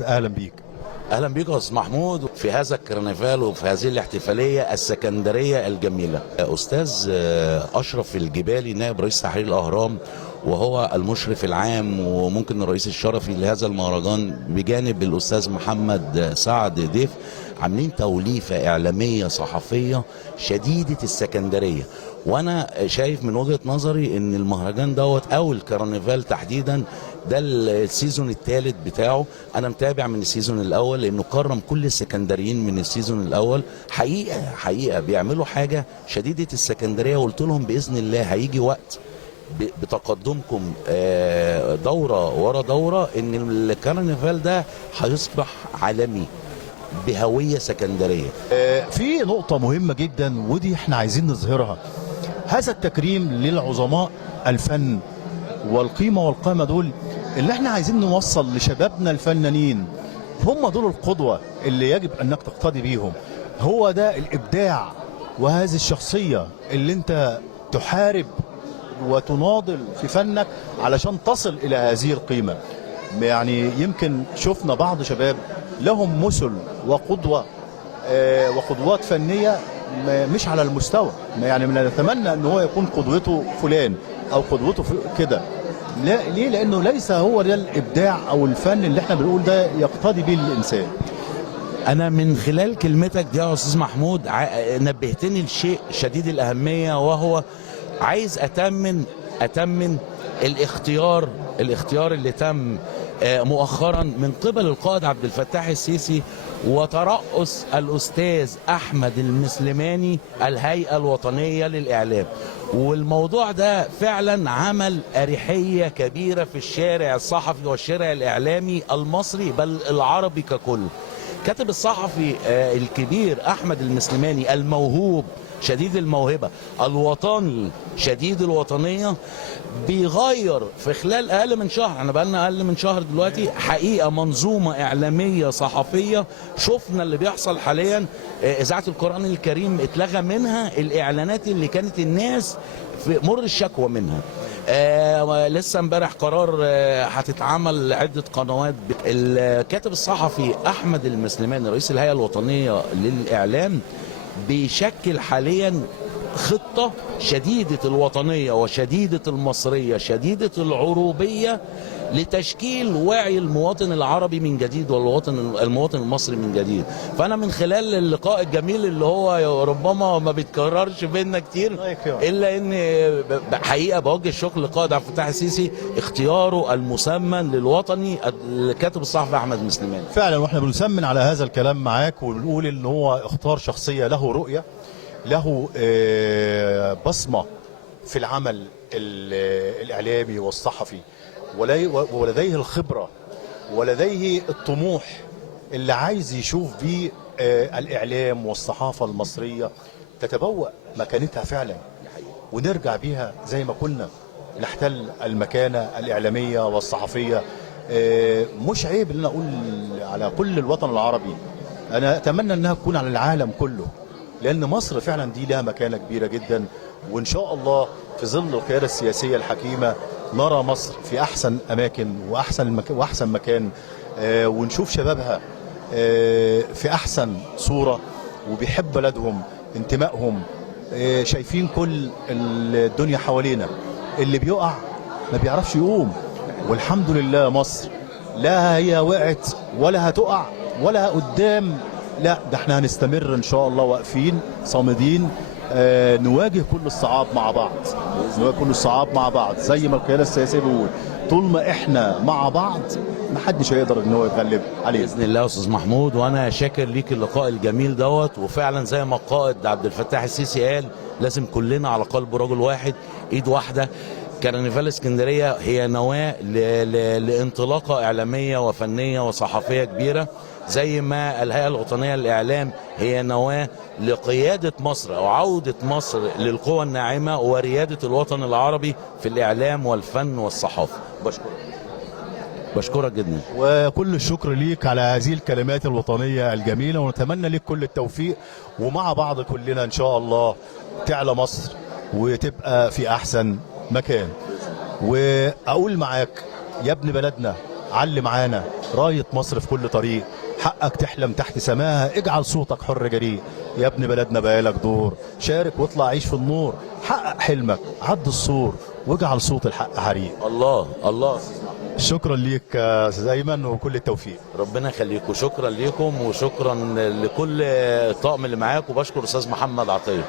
الاستاذ، اهلا بيك. اهلا بيك يا استاذ محمود في هذا الكرنفال وفي هذه الاحتفاليه السكندريه الجميله. استاذ اشرف الجبالي نائب رئيس تحرير الاهرام وهو المشرف العام وممكن الرئيس الشرفي لهذا المهرجان بجانب الاستاذ محمد سعد ضيف، عاملين توليفه اعلاميه صحفيه شديده السكندريه. وانا شايف من وجهه نظري ان المهرجان دوت او الكرنفال تحديدا ده السيزون الثالث بتاعه. انا متابع من السيزون الاول لانه كرم كل السكندريين من السيزون الاول. حقيقه بيعملوا حاجه شديده السكندريه، وقلت لهم باذن الله هيجي وقت بتقدمكم دوره ورا دوره ان الكرنفال ده هيصبح عالمي بهويه سكندريه. في نقطه مهمه جدا ودي احنا عايزين نظهرها، هذا التكريم للعظماء الفن والقيمه والقامه دول اللي احنا عايزين نوصل لشبابنا الفنانين، هم دول القدوه اللي يجب انك تقتدي بيهم. هو ده الابداع وهذه الشخصيه اللي انت تحارب وتناضل في فنك علشان تصل الى هذه القيمه. يعني يمكن شفنا بعض شباب لهم مثل وقدوه وقدوات فنيه مش على المستوى، يعني نتمنى ان هو يكون قدوته فلان او قدوته كده. ليه؟ لانه ليس هو ده الابداع او الفن اللي احنا بنقول ده يقتدي به الانسان. أنا من خلال كلمتك دي يا أستاذ محمود نبهتني لشيء شديد الأهمية، وهو عايز أتمن الاختيار اللي تم مؤخرا من قبل القائد عبد الفتاح السيسي وترأس الأستاذ أحمد المسلماني الهيئة الوطنية للإعلام. والموضوع ده فعلا عمل أريحية كبيرة في الشارع الصحفي والشارع الإعلامي المصري بل العربي ككل. كاتب الصحفي الكبير أحمد المسلماني الموهوب شديد الموهبة الوطني شديد الوطنية بيغير في خلال أقل من شهر، احنا بقالنا أقل من شهر دلوقتي، حقيقة منظومة إعلامية صحفية. شفنا اللي بيحصل حاليا، إذاعة القرآن الكريم اتلغى منها الإعلانات اللي كانت الناس في مر الشكوى منها. لسه امبارح قرار هتتعمل عدة قنوات. الكاتب الصحفي أحمد المسلماني رئيس الهيئة الوطنية للإعلام بيشكل حاليا خطة شديدة الوطنية وشديدة المصرية شديدة العروبية لتشكيل وعي المواطن العربي من جديد والمواطن المصري من جديد. فأنا من خلال اللقاء الجميل اللي هو ربما ما بيتكررش بينا كتير إلا إن حقيقة بوجه الشكر للقائد عبد الفتاح السيسي اختياره المسمن للوطني الكاتب الصحفي أحمد مسلماني. فعلا واحنا بنسمن على هذا الكلام معاك وبنقول إن هو اختار شخصية له رؤية، له بصمة في العمل الإعلامي والصحفي، ولديه الخبرة ولديه الطموح اللي عايز يشوف بيه الإعلام والصحافة المصرية تتبوأ مكانتها فعلا، ونرجع بيها زي ما كنا نحتل المكانة الإعلامية والصحفية. مش عيب ان انا اقول على كل الوطن العربي، انا اتمنى انها تكون على العالم كله، لان مصر فعلا دي لها مكانة كبيرة جدا. وان شاء الله في ظل القيادة السياسية الحكيمة نرى مصر في احسن اماكن واحسن مكان، ونشوف شبابها في احسن صورة وبيحب بلدهم انتمائهم. شايفين كل الدنيا حوالينا اللي بيقع ما بيعرفش يقوم، والحمد لله مصر لا هي وقعت ولا هتقع ولا قدام، لا ده احنا هنستمر ان شاء الله واقفين صامدين، نواجه كل الصعاب مع بعض، زي ما القيادة السياسية بيقول طول ما احنا مع بعض محدش هيقدر ان هو يتغلب عليه باذن الله يا استاذ محمود. وانا شاكر ليك اللقاء الجميل دوت، وفعلا زي ما القائد عبد الفتاح السيسي قال لازم كلنا على قلب رجل واحد ايد واحده. كرنفال اسكندريه هي نواه لانطلاقه اعلاميه وفنيه وصحفيه كبيره، زي ما الهيئه الوطنيه للاعلام هي نواه لقياده مصر او عوده مصر للقوى الناعمه ورياده الوطن العربي في الاعلام والفن والصحافه. بشكرك جدا، وكل الشكر ليك على هذه الكلمات الوطنية الجميلة، ونتمنى لك كل التوفيق، ومع بعض كلنا إن شاء الله تعلى مصر وتبقى في أحسن مكان. وأقول معاك يا ابن بلدنا علي معانا راية مصر في كل طريق، حقك تحلم تحت سماها، اجعل صوتك حر جريء، يا ابن بلدنا بقالك دور، شارك واطلع عيش في النور، حقق حلمك عد السور، واجعل صوت الحق حريق. الله الله. شكرا ليك يا استاذ ايمن وكل التوفيق. ربنا يخليكم، شكرا ليكم وشكرا لكل الطاقم اللي معاك، وبشكر استاذ محمد عطيه.